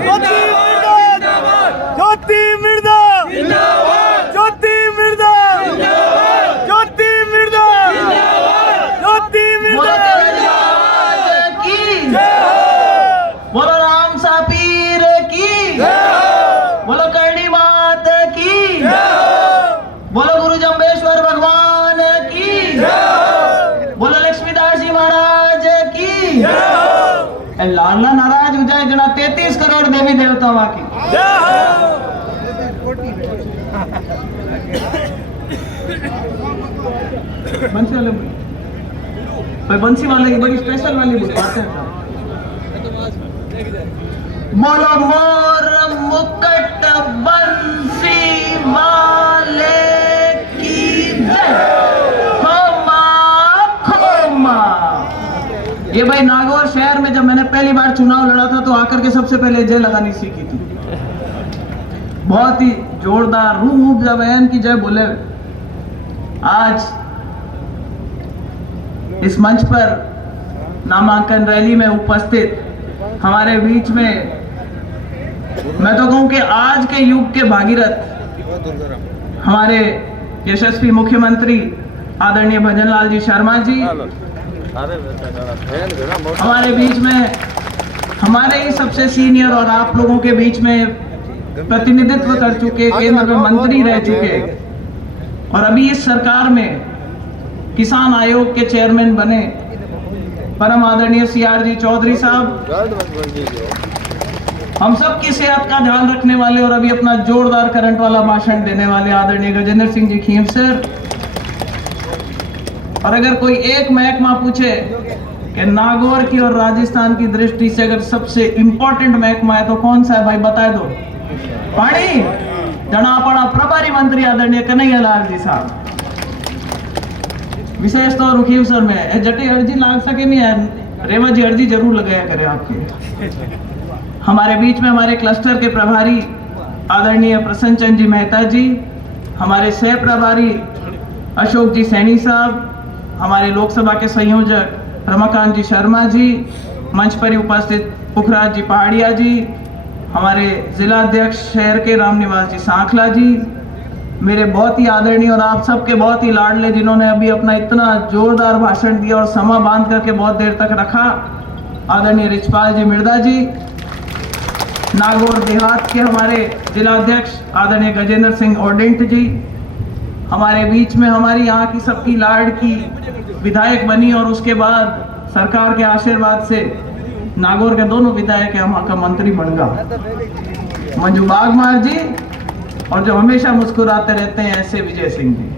ज्योति मिर्जा ज्योति मिर्जा ज्योति मिर्जा ज्योति मिर्जा की बोलो राम सापीर की बोलो करणी मात की बोलो गुरु जम्बेश्वर भगवान की बोलो लक्ष्मीदास जी महाराज की लाला नाराज हो जाए जना 33 करोड़ देवी देवता की बंसी वाले बंसी वाले की बड़ी स्पेशल वाली बातें बोलो मोर मुकुट बंसी वाले की जय। खोमा खोमा। ये भाई नागौर शहर में जब मैंने पहली बार चुनाव लड़ा था तो आकर के सबसे पहले जय लगानी सीखी थी। बहुत ही जोरदार रूह उपजा बयान की जय बोले। आज इस मंच पर नामांकन रैली में उपस्थित हमारे बीच में मैं तो कहूं कि आज के युग के भागीरथ हमारे यशस्वी मुख्यमंत्री आदरणीय भजनलाल जी शर्मा जी हमारे बीच में हमारे ही सबसे सीनियर और आप लोगों के बीच में प्रतिनिधित्व कर चुके, केंद्र में मंत्री रह चुके और अभी इस सरकार में किसान आयोग के चेयरमैन बने परम आदरणीय CR जी चौधरी साहब, हम सब की सेहत का ध्यान रखने वाले और अभी अपना जोरदार करंट वाला भाषण देने वाले आदरणीय गजेंद्र सिंह जी खींवसर। और अगर कोई एक महकमा पूछे कि नागौर की और राजस्थान की दृष्टि से अगर सबसे इंपॉर्टेंट महकमा है तो कौन सा है भाई, बता दो। पानी जना पड़ा प्रभारी मंत्री आदरणीय कन्हैयालाल जी साहब। विशेष तौर खींवसर में जटे अर्जी लाग सके नहीं है, रेवा जी अर्जी जरूर लगाया करे आपके। हमारे बीच में हमारे क्लस्टर के प्रभारी आदरणीय प्रसन्न चंद जी मेहता जी, हमारे सह प्रभारी अशोक जी सैनी साहब, हमारे लोकसभा के संयोजक रमाकांत जी शर्मा जी, मंच पर उपस्थित पुखराज जी पहाड़िया जी, हमारे जिला अध्यक्ष शहर के रामनिवास जी सांखला जी, मेरे बहुत ही आदरणीय और आप सबके बहुत ही लाडले जिन्होंने अभी अपना इतना जोरदार भाषण दिया और समा बांध करके बहुत देर तक रखा, आदरणीय रिचपाल जी मिर्दा जी, नागौर देहात के हमारे जिलाध्यक्ष आदरणीय गजेंद्र सिंह ओडेंट जी, हमारे बीच में हमारी यहाँ की सबकी लाड की विधायक बनी और उसके बाद सरकार के आशीर्वाद से नागौर के दोनों विधायक यहाँ का मंत्री बन गया, मंजू बागमार जी, और जो हमेशा मुस्कुराते रहते हैं ऐसे विजय सिंह जी,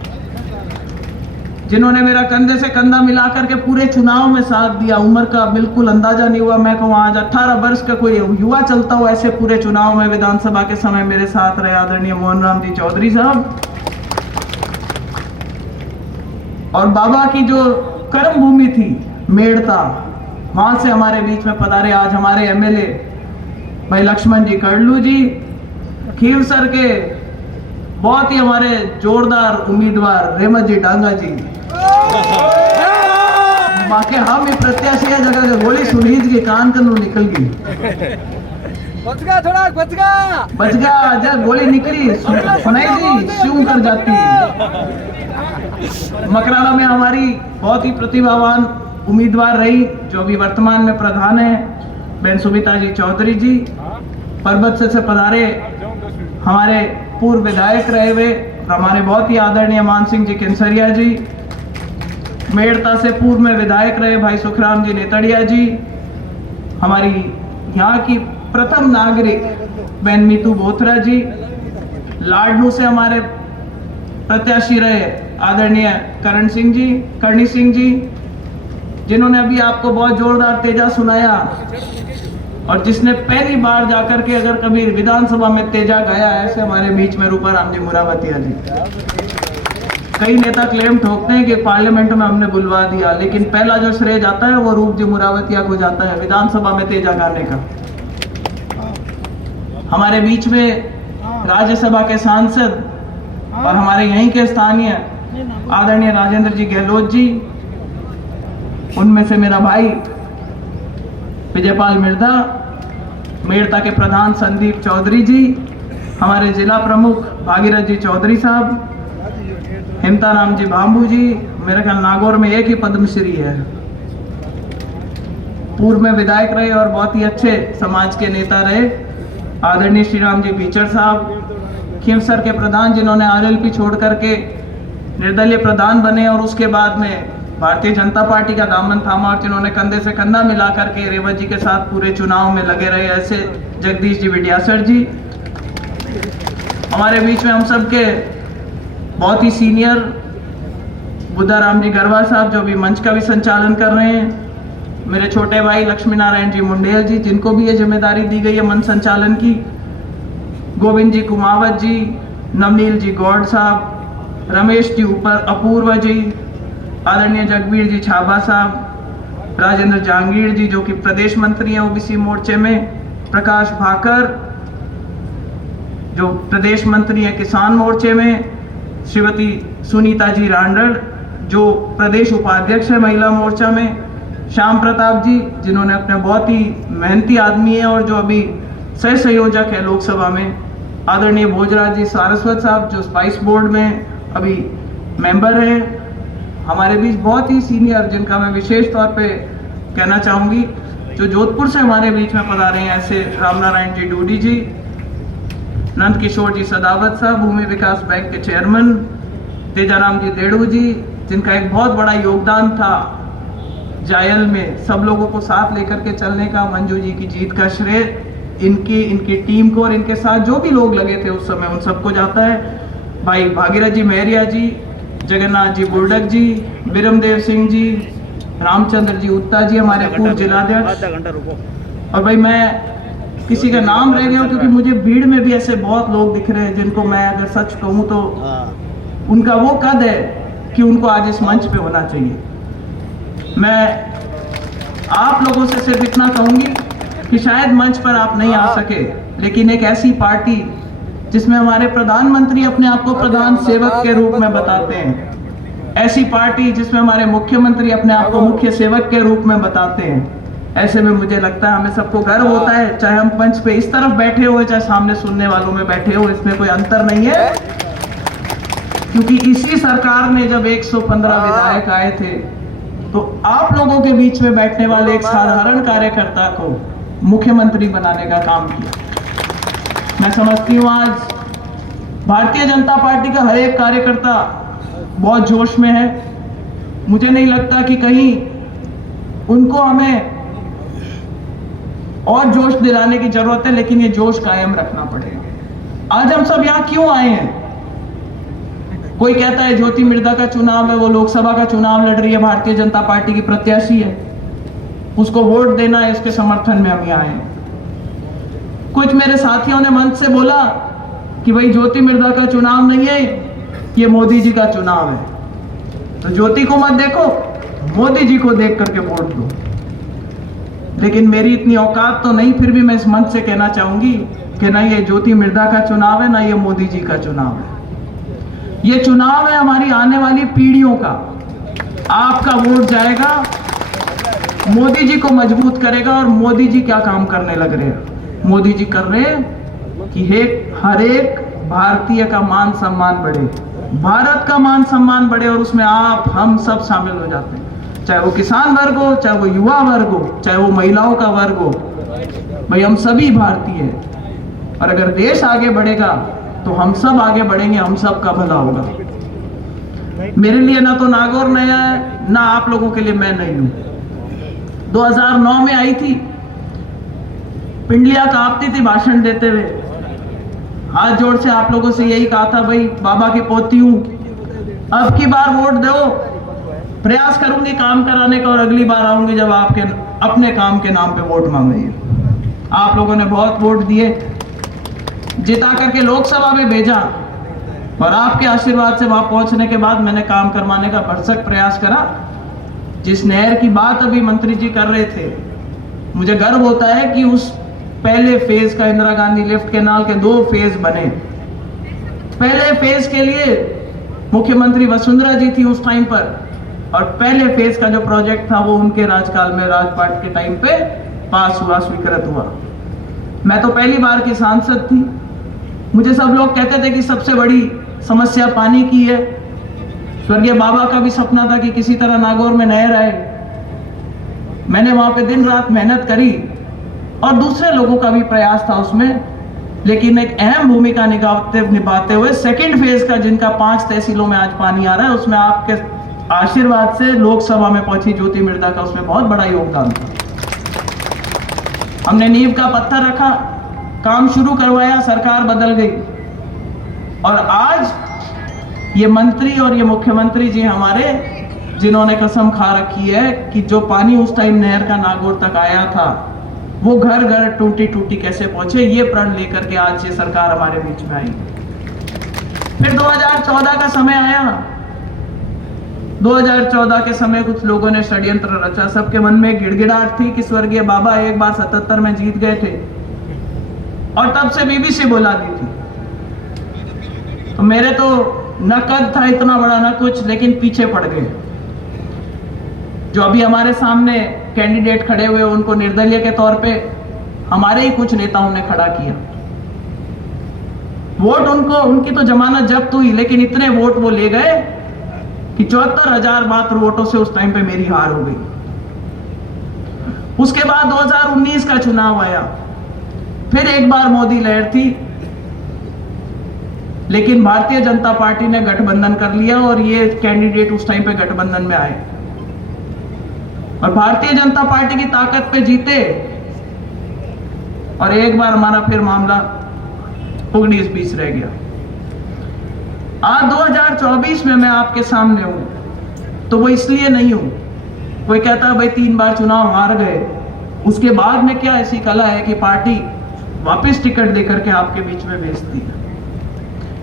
जिन्होंने मेरा कंधे से कंधा मिलाकर के पूरे चुनाव में साथ दिया। उम्र का बिल्कुल अंदाजा नहीं हुआ, मैं कहूँ आज 18 वर्ष का कोई युवा चलता हुआ ऐसे पूरे चुनाव में विधानसभा के समय मेरे साथ रहे आदरणीय मोहन राम जी चौधरी साहब। और बाबा की जो कर्म भूमि थी मेड़ता, वहां से हमारे बीच में पधारे आज हमारे MLA भाई लक्ष्मण जी कड़लू जी, खींवसर के बहुत ही हमारे जोरदार उम्मीदवार रेमत जी डांगा जी, बाकी हम ही प्रत्याशी है जगह के गोली सुनीत के कान कनू निकल गई, बच गया थोड़ा, बच गया जब गोली निकली सुनाई दी शूं कर जाती। मकराला में हमारी बहुत ही प्रतिभावान उम्मीदवार रही जो अभी वर्तमान में प्रधान है बहन सुमिता जी चौधरी जी, पर्वत से पधारे हमारे पूर्व विधायक रहे हुए हमारे बहुत ही आदरणीय मान सिंह जी किंसरिया जी, मेड़ता से पूर्व में विधायक रहे भाई सुखराम जी नेतड़िया जी, हमारी यहाँ की प्रथम नागरिक बहन मीतू बोथरा जी, लाडनू से हमारे प्रत्याशी रहे आदरणीय करणी सिंह जी, जिन्होंने अभी आपको बहुत जोरदार तेजा सुनाया और जिसने पहली बार जाकर के अगर कभी विधानसभा में तेजा गाया ऐसे हमारे बीच में रूपाराम जी मुरावतिया जी। कई नेता क्लेम ठोकते हैं कि पार्लियामेंट में हमने बुलवा दिया, लेकिन पहला जो श्रेय जाता है वो रूप जी मुरावतिया को जाता है विधानसभा में तेजा गाने का। हमारे बीच में राज्यसभा के सांसद और हमारे यहीं के स्थानीय आदरणीय राजेंद्र जी गहलोत जी, उनमें से मेरा भाई विजयपाल मिर्धा, मेड़ता के प्रधान संदीप चौधरी जी, हमारे जिला प्रमुख भागीरथ जी चौधरी साहब, हिमताराम जी भांबू जी, मेरे ख्याल नागौर में एक ही पद्मश्री है, पूर्व में विधायक रहे और बहुत ही अच्छे समाज के नेता रहे आदरणीय श्री राम जी बीचर साहब, खींवसर के प्रधान जिन्होंने आरएलपी छोड़ करके निर्दलीय प्रधान बने और उसके बाद में भारतीय जनता पार्टी का दामन थामा और जिन्होंने कंधे से कंधा मिला करके रेवत जी के साथ पूरे चुनाव में लगे रहे, ऐसे जगदीश जी विद्यासर जी। हमारे बीच में हम सब के बहुत ही सीनियर बुद्धाराम जी गरवा साहब जो भी मंच का भी संचालन कर रहे हैं, मेरे छोटे भाई लक्ष्मी नारायण जी मुंडेल जी जिनको भी ये जिम्मेदारी दी गई है मंच संचालन की, गोविंद जी कुमावत जी, नवनील जी गौड़ साहब, रमेश जी ऊपर अपूर्व जी, आदरणीय जगबीर जी छाबा साहब, राजेंद्र जहांगीर जी जो कि प्रदेश मंत्री हैं ओबीसी मोर्चे में, प्रकाश भाकर जो प्रदेश मंत्री हैं किसान मोर्चे में, श्रीमती सुनीता जी रांडल जो प्रदेश उपाध्यक्ष है महिला मोर्चा में, श्याम प्रताप जी जिन्होंने अपने बहुत ही मेहनती आदमी है और जो अभी सह संयोजक है लोकसभा में, आदरणीय भोजराज जी सारस्वत साहब जो स्पाइस बोर्ड में अभी मेंबर है, हमारे बीच बहुत ही सीनियर जिनका मैं विशेष तौर पे कहना चाहूँगी जो जोधपुर से हमारे बीच में पधारे हैं, ऐसे राम नारायण जी डूडी जी, नंद किशोर जी सदावत साहब भूमि विकास बैंक के चेयरमैन, तेजाराम जी देड़ू जी जिनका एक बहुत बड़ा योगदान था जायल में सब लोगों को साथ लेकर के चलने का, मंजू जी की जीत का श्रेय इनकी टीम को और इनके साथ जो भी लोग लगे थे उस समय उन सबको जाता है। भाई भागीरथ जी मेहरिया जी, जगन्नाथ जी बुर्डक जी, बिरमदेव सिंह जी, रामचंद्र जी उत्ता जी हमारे पूर्व जिलाध्यक्ष, और भाई मैं किसी का नाम रह गया क्योंकि मुझे भीड़ में भी ऐसे बहुत लोग दिख रहे हैं जिनको मैं अगर सच कहूँ तो उनका वो कद है कि उनको आज इस मंच पे होना चाहिए। मैं आप लोगों से सिर्फ इतना कहूंगी कि शायद मंच पर आप नहीं आ सके, लेकिन एक ऐसी पार्टी जिसमें हमारे प्रधानमंत्री अपने आप को प्रधान सेवक के रूप में बताते हैं, ऐसी पार्टी जिसमें हमारे मुख्यमंत्री अपने आप को मुख्य सेवक के रूप में बताते हैं, ऐसे में मुझे लगता है हमें सबको गर्व होता है, चाहे हम मंच पे इस तरफ बैठे हो चाहे सामने सुनने वालों में बैठे हो, इसमें कोई अंतर नहीं है। क्योंकि इसी सरकार ने जब 115 विधायक आए थे तो आप लोगों के बीच में बैठने वाले एक साधारण कार्यकर्ता को मुख्यमंत्री बनाने का काम किया। मैं समझती हूँ आज भारतीय जनता पार्टी का हर एक कार्यकर्ता बहुत जोश में है। मुझे नहीं लगता कि कहीं उनको हमें और जोश दिलाने की जरूरत है, लेकिन ये जोश कायम रखना पड़ेगा। आज हम सब यहाँ क्यों आए हैं? कोई कहता है ज्योति मिर्धा का चुनाव है, वो लोकसभा का चुनाव लड़ रही है, भारतीय जनता पार्टी की प्रत्याशी है, उसको वोट देना है, इसके समर्थन में हम यहाँ आए हैं। कुछ मेरे साथियों ने मंच से बोला कि भाई ज्योति मिर्धा का चुनाव नहीं है, ये मोदी जी का चुनाव है, तो ज्योति को मत देखो, मोदी जी को देख करके वोट दो। लेकिन मेरी इतनी औकात तो नहीं, फिर भी मैं इस मंच से कहना चाहूंगी कि ना ये ज्योति मिर्धा का चुनाव है ना ये मोदी जी का चुनाव है। ये चुनाव है हमारी आने वाली पीढ़ियों का। आपका वोट जाएगा, मोदी जी को मजबूत करेगा। और मोदी जी क्या काम करने लग रहे हैं? मोदी जी कर रहे हैं कि हर एक भारतीय का मान सम्मान बढ़े, भारत का मान सम्मान बढ़े, और उसमें आप हम सब शामिल हो जाते हैं, चाहे वो किसान वर्ग हो, चाहे वो युवा वर्ग हो, चाहे वो महिलाओं का वर्ग हो। भाई हम सभी भारतीय हैं, और अगर देश आगे बढ़ेगा तो हम सब आगे बढ़ेंगे, हम सब का भला होगा। मेरे लिए ना तो नागौर नया है, ना आप लोगों के लिए मैं नहीं हूं। 2009 में आई थी, पिंडलियां कांपती थी भाषण देते हुए, हाथ जोड़ से आप लोगों से यही कहा था, भाई बाबा की पोती हूं, अब की बार वोट दो, प्रयास करूंगी काम कराने का, और अगली बार आऊंगी जब आपके अपने काम के नाम पे वोट मांगेंगे। आप लोगों ने बहुत वोट दिए, जिता करके लोकसभा में भेजा, और आपके आशीर्वाद से वहां पहुंचने के बाद मैंने काम करवाने का भरसक प्रयास करा। जिस नहर की बात अभी मंत्री जी कर रहे थे, मुझे गर्व होता है कि उस पहले फेज का इंदिरा गांधी लिफ्ट कैनाल के 2 फेज बने। पहले फेज के लिए मुख्यमंत्री वसुंधरा जी थी उस टाइम पर, और पहले फेज का जो प्रोजेक्ट था वो उनके राजकाल में राजपाट के टाइम पे पास हुआ, स्वीकृत हुआ। मैं तो पहली बार की सांसद थी। मुझे सब लोग कहते थे कि सबसे बड़ी समस्या पानी की है। स्वर्गीय बाबा का भी सपना था कि किसी तरह नागौर में नहर आए। मैंने वहां पे दिन रात मेहनत करी और दूसरे लोगों का भी प्रयास था उसमें, लेकिन एक अहम भूमिका निभाते हुए सेकंड फेज का, जिनका 5 तहसीलों में आज पानी आ रहा है, उसमें आपके आशीर्वाद से लोकसभा में पहुंची ज्योति मिर्धा का उसमें बहुत बड़ा योगदान था। हमने नींव का पत्थर रखा, काम शुरू करवाया, सरकार बदल गई और आज ये मंत्री और ये मुख्यमंत्री जी हमारे, जिन्होंने कसम खा रखी है कि जो पानी उस टाइम नहर का नागौर तक आया था वो घर घर टूटी टूटी कैसे पहुंचे, ये प्रण लेकर के आज ये सरकार हमारे बीच में आई। फिर 2014 का समय आया। 2014 के समय कुछ लोगों ने षड्यंत्र रचा। सबके मन में गिड़गिड़ाहट थी कि स्वर्गीय बाबा एक बार 77 में जीत गए थे और तब से बीबीसी बुला दी थी। तो मेरे तो न कद था इतना बड़ा न कुछ, लेकिन पीछे पड़ गए। जो अभी हमारे सामने कैंडिडेट खड़े हुए उनको निर्दलीय के तौर पे हमारे ही कुछ नेताओं ने खड़ा किया। वोट उनकी तो जमानत जब्त हुई, लेकिन इतने वोट वो ले गए कि 74,000 मात्र वोटों से उस टाइम पे मेरी हार हो गई। उसके बाद 2019 का चुनाव आया, फिर एक बार मोदी लहर थी, लेकिन भारतीय जनता पार्टी ने गठबंधन कर लिया और ये कैंडिडेट उस टाइम पे गठबंधन में आए और भारतीय जनता पार्टी की ताकत पे जीते और एक बार हमारा फिर मामला 19-20 रह गया। आज 2024 में मैं आपके सामने हूं तो वो इसलिए नहीं हूं, कोई कहता है भाई 3 बार चुनाव हार गए, उसके बाद में क्या ऐसी कला है कि पार्टी वापस टिकट देकर के आपके बीच में भेजती है।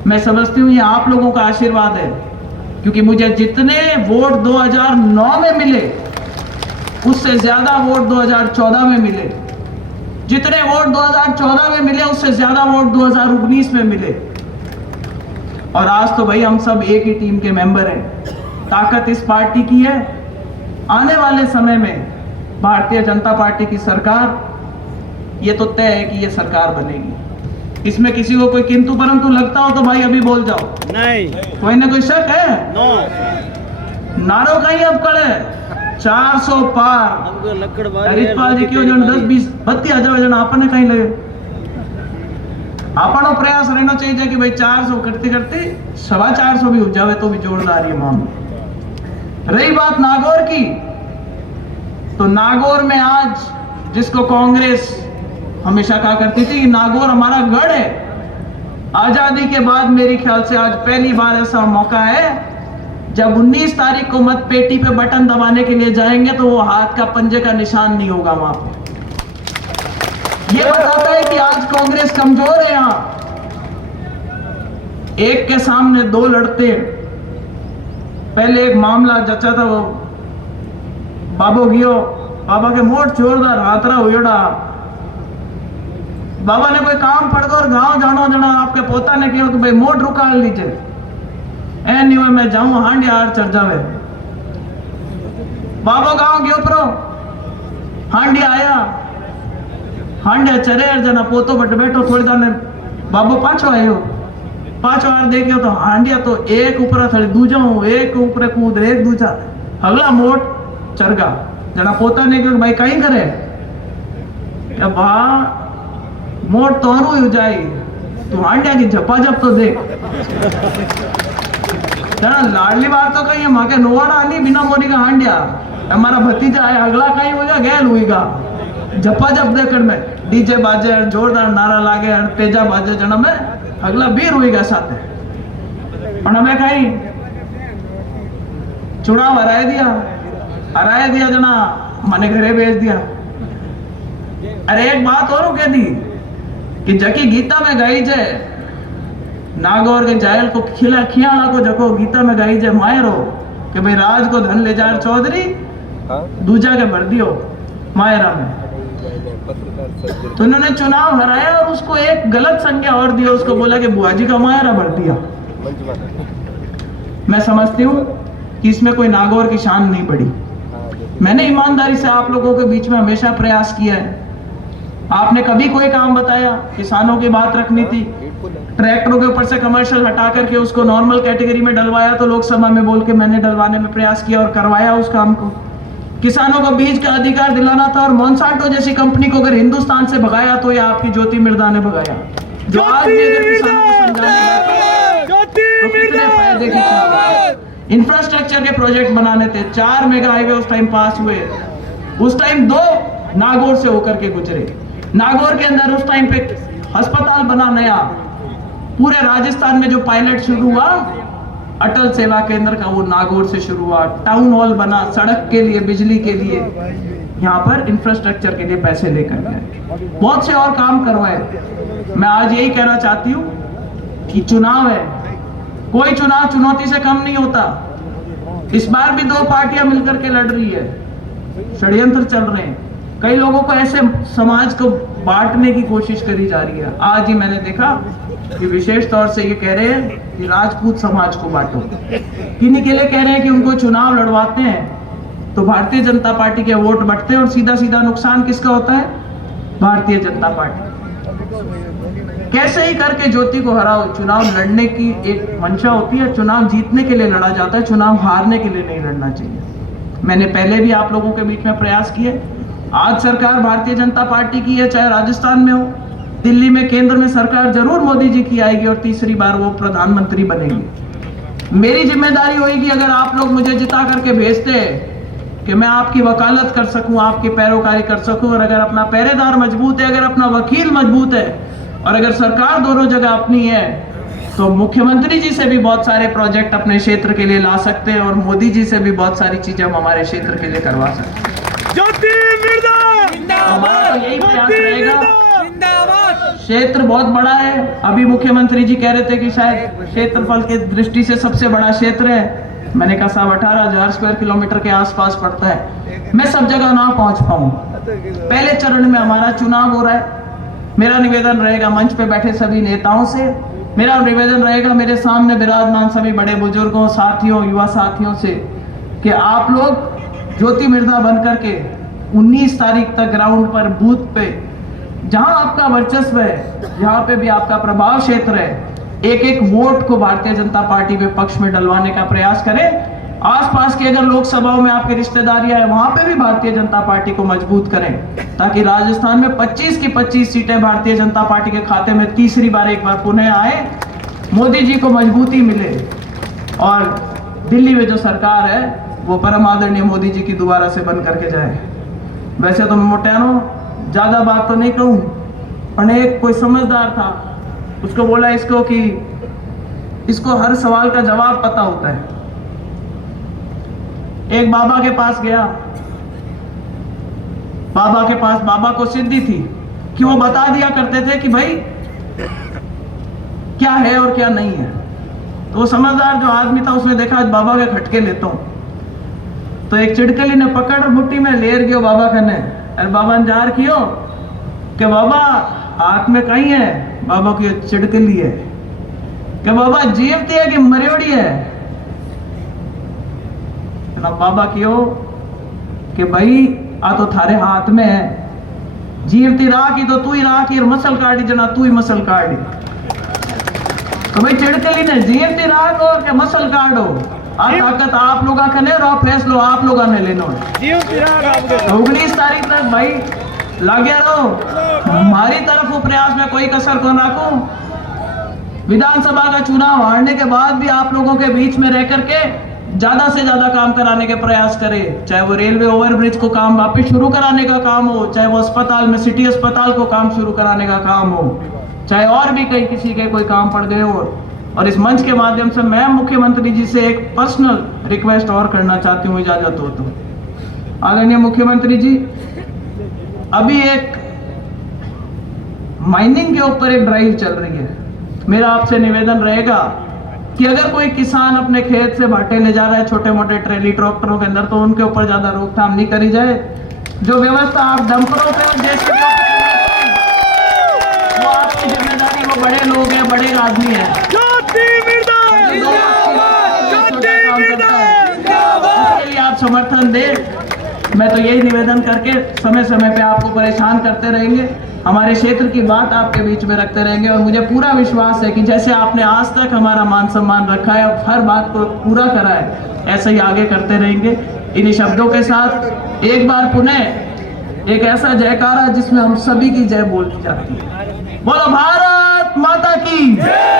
मैं समझती हूं ये आप लोगों का आशीर्वाद है, क्योंकि मुझे जितने वोट 2009 में मिले उससे ज्यादा वोट 2014 में मिले, जितने वोट 2014 में मिले उससे ज्यादा वोट 2019 में मिले और आज तो भाई हम सब एक ही टीम के मेंबर हैं। ताकत इस पार्टी की है। आने वाले समय में भारतीय जनता पार्टी की सरकार, ये तो तय है कि ये सरकार बनेगी। इसमें किसी को कोई किंतु परंतु लगता हो तो भाई अभी बोल जाओ। नहीं, कोई ना कोई शक है? नारों का ही अब कड़े 400 पार हरिपाल जी क्यों जन 10-20 32 हजार जन आपने कहीं लगे। आपनो प्रयास रहना चाहिए कि भाई 400 करते करते 425 भी हो जावे तो भी जोरदार ये मामला। रही बात नागौर की, तो नागौर में आज जिसको कांग्रेस हमेशा कहा करती थी नागौर हमारा गढ़ है, आजादी के बाद मेरे ख्याल से आज पहली बार ऐसा मौका है जब 19 तारीख को मत पेटी पे बटन दबाने के लिए जाएंगे तो वो हाथ का पंजे का निशान नहीं होगा वहां पे। ये बताता है कि आज कांग्रेस कमजोर है। यहां एक के सामने 2 लड़ते हैं। पहले एक मामला जचा था, वो बाबो गियो, बाबा के मोट जोरदार हाथरा हुएड़ा, बाबा ने कोई काम पड़ गया और गांव जानो जना आपके पोता ने कहा कि भाई मोट रुका लीजिए, ए नहीं हुए मैं जाऊं हांडिया हार चढ़ जावे। बाबा गांव गयो प्रो, हांडिया आया, हांडिया चरे यार जना पोतो बट बैठो थोड़ी देर ने बाबो पाछो आयो, पाछो आर देखियो तो हांडिया तो एक ऊपर थड़े दूजा हूं, एक ऊपर कूद एक दूजा अगला मोट चरगा। जना पोता ने कहा भाई कहीं करे बा मोट तो हरू ही जाए, तू हांडिया की झपाझप तो देख। जना लाडली बात तो कही माँ के नोवाड़ा आनी बिना मोरी का हांडिया, हमारा भतीजा है अगला कहीं होगा गैल हुईगा झपाझप देखकर में डीजे बाजे जोरदार नारा लागे तेजा बाजे जना में अगला बीर हुईगा साथ और हमें कहीं चुनाव हराए दिया जना मने घरे भेज दिया। अरे एक बात और कह दी कि जकी गीता में गई जे नागौर के जायल को खियाला को जको गीता में गई जे मायरो कि भाई राज को धन ले जा चौधरी दूजा के भर दियो मायरा में। तो इन्होंने चुनाव हराया और उसको एक गलत संज्ञा और दिया, उसको बोला कि बुआजी का मायरा भर दिया। मैं समझती हूँ कि इसमें कोई नागौर की शान नहीं पड़ी। मैंने ईमानदारी से आप लोगों के बीच में हमेशा प्रयास किया है आपने कभी कोई काम बताया? किसानों की बात रखनी थी, ट्रैक्टरों के ऊपर से कमर्शियल हटा करके उसको नॉर्मल कैटेगरी में डलवाया, तो लोकसभा में बोल के मैंने डलवाने में प्रयास किया और करवाया उस काम को। किसानों को बीज का अधिकार दिलाना था, और मॉन्सांटो जैसी कंपनी को अगर हिंदुस्तान से भगाया तो ये आपकी ज्योति मिर्धा ने भगाया, जो आज भी अगर किसानों को समझाने तो कितने फायदे की चीज। इंफ्रास्ट्रक्चर के प्रोजेक्ट बनाने थे, 4 मेगा हाईवे उस टाइम पास हुए, उस टाइम 2 नागौर से होकर के गुजरे। नागौर के अंदर उस टाइम पे अस्पताल बना नया, पूरे राजस्थान में जो पायलट शुरू हुआ अटल सेवा केंद्र का, वो नागौर से शुरू हुआ। टाउन हॉल बना, सड़क के लिए, बिजली के लिए, यहाँ पर इंफ्रास्ट्रक्चर के लिए पैसे लेकर गए, बहुत से और काम करवाए। मैं आज यही कहना चाहती हूँ कि चुनाव है, कोई चुनाव चुनौती से कम नहीं होता। इस बार भी 2 पार्टियां मिलकर के लड़ रही है, षड्यंत्र चल रहे हैं, कई लोगों को ऐसे समाज को बांटने की कोशिश करी जा रही है। आज ही मैंने देखा कि विशेष तौर से ये कह रहे हैं कि राजपूत समाज को बांटो, किन्हीं के लिए कह रहे हैं कि उनको चुनाव लड़वाते हैं तो भारतीय जनता पार्टी के वोट बढ़ते हैं, और सीधा सीधा नुकसान किसका होता है? भारतीय जनता पार्टी। कैसे ही करके ज्योति को हराओ। चुनाव लड़ने की एक मंशा होती है, चुनाव जीतने के लिए लड़ा जाता है, चुनाव हारने के लिए नहीं लड़ना चाहिए। मैंने पहले भी आप लोगों के बीच में प्रयास किए। आज सरकार भारतीय जनता पार्टी की है, चाहे राजस्थान में हो, दिल्ली में, केंद्र में सरकार जरूर मोदी जी की आएगी और तीसरी बार वो प्रधानमंत्री बनेंगे। मेरी जिम्मेदारी होगी, अगर आप लोग मुझे जिता करके भेजते हैं कि मैं आपकी वकालत कर सकूं, आपकी पैरोकारी कर सकूं, और अगर अपना पहरेदार मजबूत है, अगर अपना वकील मजबूत है, और अगर सरकार दोनों जगह अपनी है, तो मुख्यमंत्री जी से भी बहुत सारे प्रोजेक्ट अपने क्षेत्र के लिए ला सकते हैं, और मोदी जी से भी बहुत सारी चीजें हम हमारे क्षेत्र के लिए करवा सकते हैं। ज्योति मिर्धा हमारा तो यही प्रयास रहेगा। जिंदाबाद। क्षेत्र बहुत बड़ा है, अभी मुख्यमंत्री जी कह रहे थे कि शायद क्षेत्रफल की दृष्टि से सबसे बड़ा क्षेत्र है। मैंने कहा साहब 18,000 स्क्वायर किलोमीटर के आसपास पड़ता है, मैं सब जगह ना पहुंच पाऊं। पहले चरण में हमारा चुनाव हो रहा है। मेरा निवेदन रहेगा मंच पे बैठे सभी नेताओं से, मेरा निवेदन रहेगा मेरे सामने विराजमान सभी बड़े बुजुर्गों, साथियों, युवा साथियों से, कि आप लोग ज्योति मिर्धा बन करके 19 तारीख तक ग्राउंड पर, बूथ पे, जहां आपका वर्चस्व है, जहां पे भी आपका प्रभाव क्षेत्र है, एक एक वोट को भारतीय जनता पार्टी के पक्ष में डलवाने का प्रयास करें। आसपास के अगर लोकसभाओं में आपकी रिश्तेदारियां है, वहां पे भी भारतीय जनता पार्टी को मजबूत करें, ताकि राजस्थान में 25 की 25 सीटें भारतीय जनता पार्टी के खाते में तीसरी बार एक बार पुनः आए, मोदी जी को मजबूती मिले, और दिल्ली में जो सरकार है वो परम आदरणीय मोदी जी की दोबारा से बन करके जाए। वैसे तो मैं मोटेनो ज्यादा बात तो नहीं कहूं, पर एक कोई समझदार था, उसको बोला इसको कि इसको हर सवाल का जवाब पता होता है। एक बाबा के पास गया, बाबा के पास, बाबा को सिद्धि थी कि वो बता दिया करते थे कि भाई क्या है और क्या नहीं है। तो वो समझदार जो आदमी था, उसने देखा आज बाबा के खटके लेता हूं, तो एक चिड़कली ने पकड़ मुट्ठी में लेर गयो बाबा कने, अरे बाबा ने जार कियो कि बाबा हाथ में कहीं है, बाबा की चिड़कली है, कि बाबा जीवती है कि मरियोड़ी है। बाबा क्यों कि भाई आ तो थारे हाथ में है, जीवती राखी तो तू ही राखी, और मसल काटी जना तू ही मसल काटी। तो भाई चिड़कली ने जीवती राखो के मसल काटो, आप ताकत आप लोग का नहीं, और फैसलो आप लोग ने लेना है। 19 तारीख तक भाई लगे रहो, हमारी तरफ वो प्रयास में कोई कसर कौन रखो। विधानसभा का चुनाव हारने के बाद भी आप लोगों के बीच में रह करके ज्यादा से ज्यादा काम कराने के प्रयास करें, चाहे वो रेलवे ओवरब्रिज को काम वापस शुरू कराने का काम हो, चाहे वो अस्पताल में, सिटी अस्पताल को काम शुरू कराने का काम हो, चाहे और भी कई किसी के कोई काम पड़ गए हो। और इस मंच के माध्यम से मैं मुख्यमंत्री जी से एक पर्सनल रिक्वेस्ट और करना चाहती हूँ, इजाजत हो तो। आदरणीय मुख्यमंत्री जी, अभी एक माइनिंग के ऊपर एक ड्राइव चल रही है, मेरा आपसे निवेदन रहेगा कि अगर कोई किसान अपने खेत से भाटे ले जा रहा है छोटे मोटे ट्रेली ट्रैक्टरों के अंदर, तो उनके ऊपर ज्यादा रोकथाम नहीं करी जाए। जो व्यवस्था आप डंपरों पे और जैसे वो आपकी जिम्मेदारी, वो बड़े लोग हैं, बड़े आदमी हैं, उसके लिए आप समर्थन दें। मैं तो यही निवेदन करके समय समय पे आपको परेशान करते रहेंगे। हमारे क्षेत्र की बात आपके बीच में रखते रहेंगे और मुझे पूरा विश्वास है कि जैसे आपने आज तक हमारा मान सम्मान रखा है, हर बात को पूरा करा है, ऐसे ही आगे करते रहेंगे। इन्हीं शब्दों के साथ एक बार पुनः एक ऐसा जयकारा जिसमें हम सभी की जय बोली जाती है। बोलो भारत माता की जय।